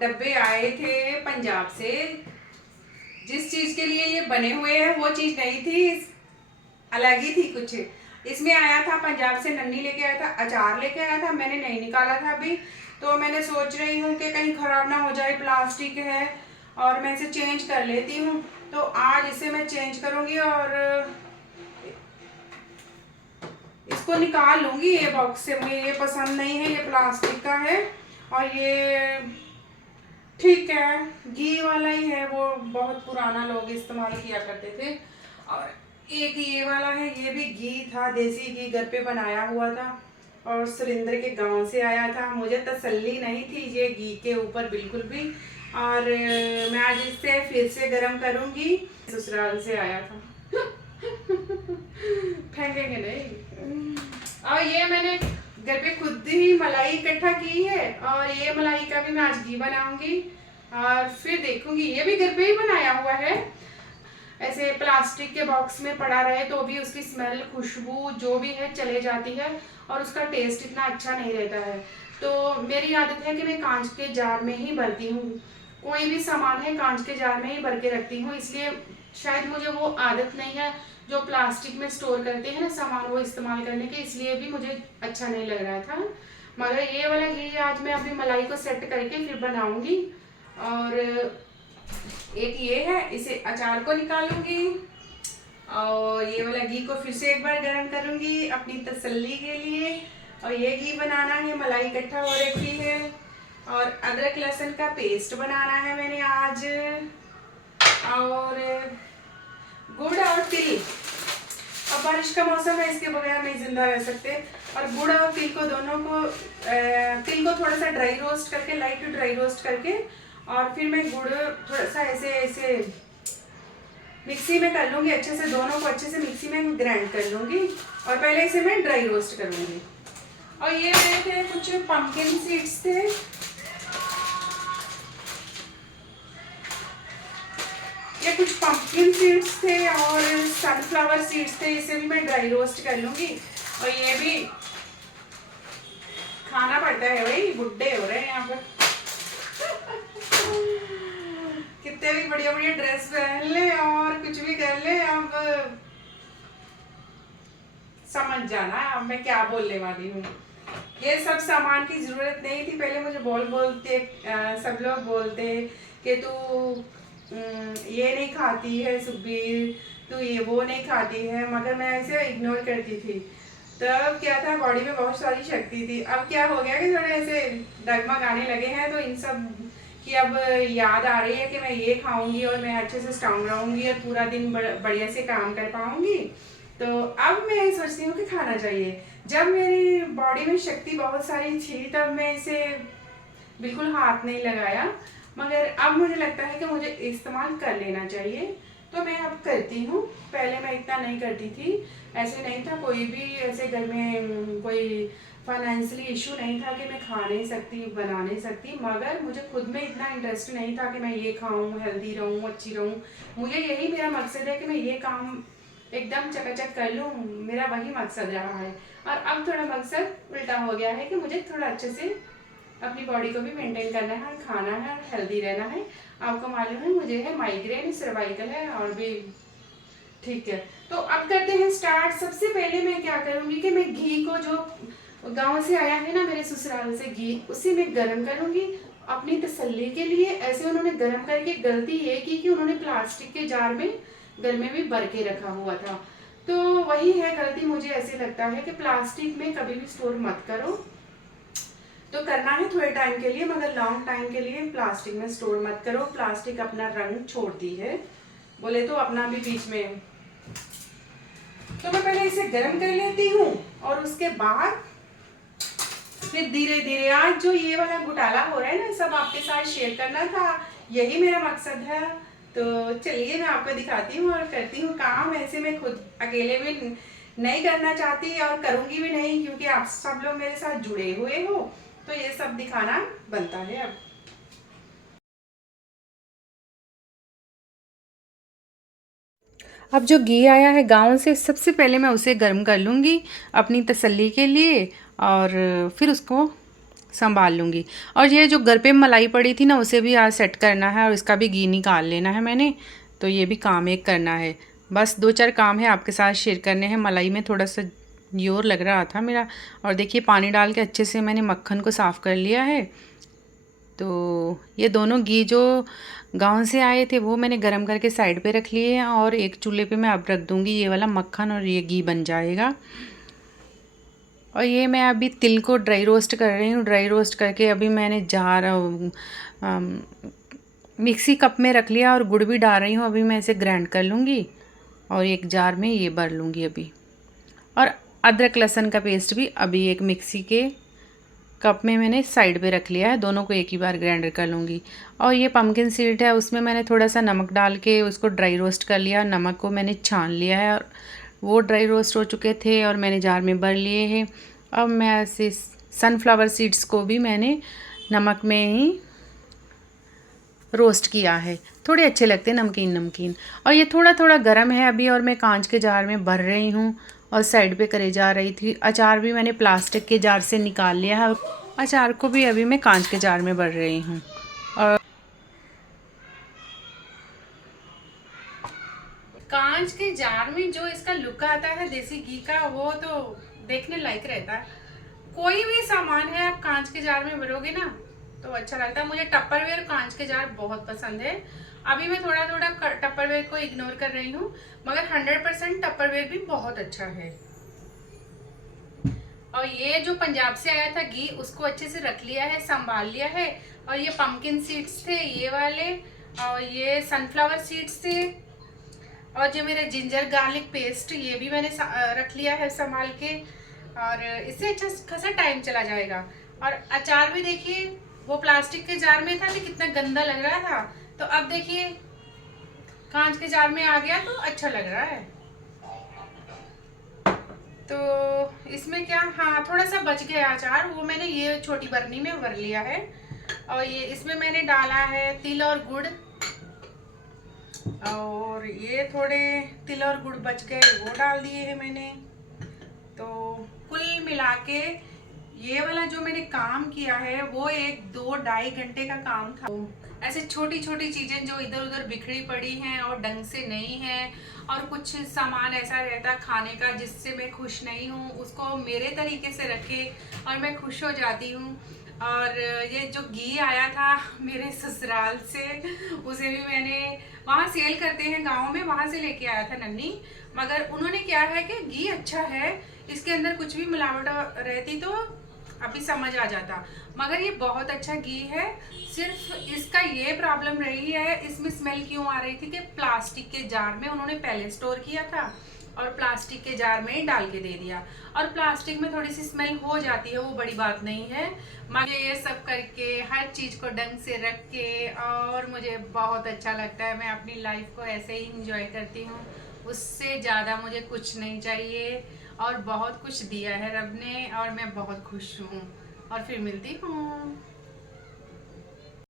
डब्बे आए थे पंजाब से। जिस चीज़ के लिए ये बने हुए हैं वो चीज़ नहीं थी, अलग ही थी कुछ। इसमें आया था पंजाब से, नन्नी लेके आया था, अचार लेके आया था, मैंने नहीं निकाला था अभी। तो मैंने सोच रही हूँ कि कहीं ख़राब ना हो जाए, प्लास्टिक है और मैं इसे चेंज कर लेती हूँ। तो आज इसे मैं चेंज करूँगी और इसको निकाल लूँगी ये बॉक्स से। मुझे ये पसंद नहीं है, ये प्लास्टिक का है और ये ठीक है, घी वाला ही है, वो बहुत पुराना लोग इस्तेमाल किया करते थे। और एक ये वाला है, ये भी घी था, देसी घी घर पे बनाया हुआ था और सुरेंद्र के गांव से आया था। मुझे तसल्ली नहीं थी ये घी के ऊपर बिल्कुल भी। और मैं आज इसे फिर से गर्म करूंगी। ससुराल से आया था। फेंकेंगे नहीं। और ये मैंने घर पे खुद ही मलाई इकट्ठा की है और ये मलाई का भी मैं आज घी बनाऊंगी और फिर देखूंगी। ये भी घर पे ही बनाया हुआ है, ऐसे प्लास्टिक के बॉक्स में पड़ा रहे तो भी उसकी स्मेल, खुशबू जो भी है चले जाती है और उसका टेस्ट इतना अच्छा नहीं रहता है। तो मेरी आदत है कि मैं कांच के जार में ही भरती हूँ, कोई भी सामान है कांच के जार में ही भर के रखती हूँ। इसलिए शायद मुझे वो आदत नहीं है जो प्लास्टिक में स्टोर करते हैं ना सामान, वो इस्तेमाल करने के, इसलिए भी मुझे अच्छा नहीं लग रहा था। मगर ये वाला घी आज मैं अपनी मलाई को सेट करके फिर बनाऊंगी। और एक ये है, इसे अचार को निकालूंगी और ये वाला घी को फिर से एक बार गर्म करूंगी अपनी तसल्ली के लिए। और ये घी बनाना है, मलाई इकट्ठा हो रखी है और अदरक लहसुन का पेस्ट बनाना है मैंने आज। और गुड़ और तिल, अब बारिश का मौसम है, इसके बगैर नहीं जिंदा रह सकते। और गुड़ और तिल को दोनों को तिल को थोड़ा सा ड्राई रोस्ट करके, लाइट ड्राई रोस्ट करके, और फिर मैं गुड़ थोड़ा सा ऐसे ऐसे मिक्सी में कर लूँगी अच्छे से, दोनों को अच्छे से मिक्सी में ग्राइंड कर लूँगी और पहले इसे मैं ड्राई रोस्ट करूँगी। और ये मेरे थे कुछ पम्पकिन सीड्स थे, ये कुछ पम्पकिन सीड्स थे और सनफ्लावर सीड्स थे, इसे भी मैं ड्राई रोस्ट कर लूँगी। और ये भी खाना पड़ता है भाई, बुड्ढे हो रहे हैं यहाँ पर। कितने भी बढ़िया बढ़िया ड्रेस पहन ले और कुछ भी कर ले, अब समझ जाना अब मैं क्या बोलने वाली हूँ। ये सब सामान की जरूरत नहीं थी। पहले मुझे बोलते सब लोग बोलते कि तू ये नहीं खाती है सुखबीर, तू ये वो नहीं खाती है, मगर मैं ऐसे इग्नोर करती थी। तब क्या था, बॉडी में बहुत सारी शक्ति थी। अब क्या हो गया कि थोड़े ऐसे डगमग आने लगे हैं, तो इन सब की अब याद आ रही है कि मैं ये खाऊंगी और मैं अच्छे से स्ट्रांग रहूंगी और पूरा दिन बढ़िया से काम कर पाऊंगी। तो अब मैं सोचती हूँ कि खाना चाहिए। जब मेरी बॉडी में शक्ति बहुत सारी थी तब मैं इसे बिल्कुल हाथ नहीं लगाया, मगर अब मुझे लगता है कि मुझे इस्तेमाल कर लेना चाहिए, तो मैं अब करती हूँ। पहले मैं इतना नहीं करती थी, ऐसे नहीं था, कोई भी ऐसे घर में कोई फाइनेंशियली इशू नहीं था कि मैं खा नहीं सकती, बना नहीं सकती, मगर मुझे खुद में इतना इंटरेस्ट नहीं था कि मैं ये खाऊं, हेल्दी रहूं, अच्छी रहूं। मुझे यही मेरा मकसद है कि मैं ये काम एकदम चकाचक कर लूँ, मेरा वही मकसद रहा है। और अब थोड़ा मकसद उल्टा हो गया है कि मुझे थोड़ा अच्छे से अपनी बॉडी को भी मेंटेन करना है, खाना है और हेल्दी रहना है। आपको मालूम है मुझे है माइग्रेन, सर्वाइकल है और भी, ठीक है। तो अब करते हैं स्टार्ट। सबसे पहले मैं क्या करूँगी कि मैं घी को, जो गांव से आया है ना मेरे ससुराल से घी, उसे मैं गर्म करूँगी अपनी तसल्ली के लिए। ऐसे उन्होंने गर्म करके गलती ये की कि उन्होंने प्लास्टिक के जार में घर में भी भर के रखा हुआ था। तो वही है गलती, मुझे ऐसे लगता है कि प्लास्टिक में कभी भी स्टोर मत करो। तो करना है थोड़े टाइम के लिए, मगर लॉन्ग टाइम के लिए प्लास्टिक में स्टोर मत करो। प्लास्टिक अपना रंग छोड़ती है, बोले तो अपना भी बीच में। तो मैं पहले इसे गर्म कर लेती हूँ और उसके बाद फिर धीरे धीरे, आज जो ये वाला घोटाला हो रहा है ना, सब आपके साथ शेयर करना था, यही मेरा मकसद है। तो चलिए मैं आपको दिखाती हूँ और करती हूँ काम। ऐसे मैं खुद अकेले में नहीं करना चाहती और करूँगी भी नहीं, क्योंकि आप सब लोग मेरे साथ जुड़े हुए हो, तो ये सब दिखाना बनता है। अब जो घी आया है गांव से, सबसे पहले मैं उसे गर्म कर लूँगी अपनी तसल्ली के लिए और फिर उसको संभाल लूँगी। और ये जो घर पे मलाई पड़ी थी ना, उसे भी आज सेट करना है और इसका भी घी निकाल लेना है मैंने। तो ये भी काम एक करना है। बस 2-4 काम है आपके साथ शेयर करने हैं। मलाई में थोड़ा सा जोर लग रहा था मेरा। और देखिए पानी डाल के अच्छे से मैंने मक्खन को साफ़ कर लिया है। तो ये दोनों घी जो गाँव से आए थे वो मैंने गरम करके साइड पे रख लिए हैं, और एक चूल्हे पे मैं अब रख दूँगी ये वाला मक्खन, और ये घी बन जाएगा। और ये मैं अभी तिल को ड्राई रोस्ट कर रही हूँ। ड्राई रोस्ट करके अभी मैंने जार मिक्सी कप में रख लिया, और गुड़ भी डाल रही हूँ। अभी मैं इसे ग्राइंड कर लूँगी और एक जार में ये भर लूँगी अभी। और अदरक लहसुन का पेस्ट भी अभी एक मिक्सी के कप में मैंने साइड पे रख लिया है। दोनों को एक ही बार ग्राइंडर कर लूँगी। और ये पम्पकिन सीड है, उसमें मैंने थोड़ा सा नमक डाल के उसको ड्राई रोस्ट कर लिया। नमक को मैंने छान लिया है और वो ड्राई रोस्ट हो चुके थे और मैंने जार में भर लिए हैं। अब मैं ऐसे सनफ्लावर सीड्स को भी मैंने नमक में ही रोस्ट किया है। थोड़े अच्छे लगते हैं नमकीन नमकीन। और ये थोड़ा थोड़ा गर्म है अभी, और मैं कांच के जार में भर रही हूँ और साइड पे करे जा रही थी। अचार भी मैंने प्लास्टिक के जार से निकाल लिया है, और अचार को भी अभी मैं कांच के जार में भर रही हूँ। और कांच के जार में जो इसका लुक आता है देसी घी का, वो तो देखने लायक रहता है। कोई भी सामान है आप कांच के जार में भरोगे ना तो अच्छा लगता है। मुझे टप्परवेयर कांच के जार बहुत पसंद है। अभी मैं थोड़ा थोड़ा टप्परवेयर को इग्नोर कर रही हूँ, मगर 100% टप्परवेयर भी बहुत अच्छा है। और ये जो पंजाब से आया था घी, उसको अच्छे से रख लिया है, संभाल लिया है। और ये पम्पकिन सीड्स थे ये वाले, और ये सनफ्लावर सीड्स थे, और जो मेरा जिंजर गार्लिक पेस्ट ये भी मैंने रख लिया है संभाल के। और इससे अच्छा खासा टाइम चला जाएगा। और अचार भी देखिए, वो प्लास्टिक के जार में था तो कितना गंदा लग रहा था, तो अब देखिए कांच के जार में आ गया तो अच्छा लग रहा है। तो इसमें क्या, हाँ थोड़ा सा बच गया अचार, वो मैंने ये छोटी बरनी में भर लिया है। और ये इसमें मैंने डाला है तिल और गुड़, और ये थोड़े तिल और गुड़ बच गए वो डाल दिए हैं मैंने। तो कुल मिला के ये वाला जो मैंने काम किया है वो 1-2-2.5 घंटे का काम था। ऐसे छोटी छोटी चीजें जो इधर उधर बिखरी पड़ी हैं और ढंग से नहीं है, और कुछ सामान ऐसा रहता खाने का जिससे मैं खुश नहीं हूँ, उसको मेरे तरीके से रखे और मैं खुश हो जाती हूँ। और ये जो घी आया था मेरे ससुराल से, उसे भी मैंने वहाँ सेल करते हैं गाँव में, वहाँ से लेके आया था नन्नी। मगर उन्होंने क्या है कि घी अच्छा है, इसके अंदर कुछ भी मिलावट रहती तो अभी समझ आ जाता, मगर ये बहुत अच्छा घी है। सिर्फ इसका ये प्रॉब्लम रही है, इसमें स्मेल क्यों आ रही थी कि प्लास्टिक के जार में उन्होंने पहले स्टोर किया था और प्लास्टिक के जार में डाल के दे दिया। और प्लास्टिक में थोड़ी सी स्मेल हो जाती है, वो बड़ी बात नहीं है। मगर ये सब करके हर चीज़ को ढंग से रख के, और मुझे बहुत अच्छा लगता है। मैं अपनी लाइफ को ऐसे ही इंजॉय करती हूँ, उससे ज़्यादा मुझे कुछ नहीं चाहिए। और बहुत कुछ दिया है रब ने, और मैं बहुत खुश हूँ। और फिर मिलती हूँ।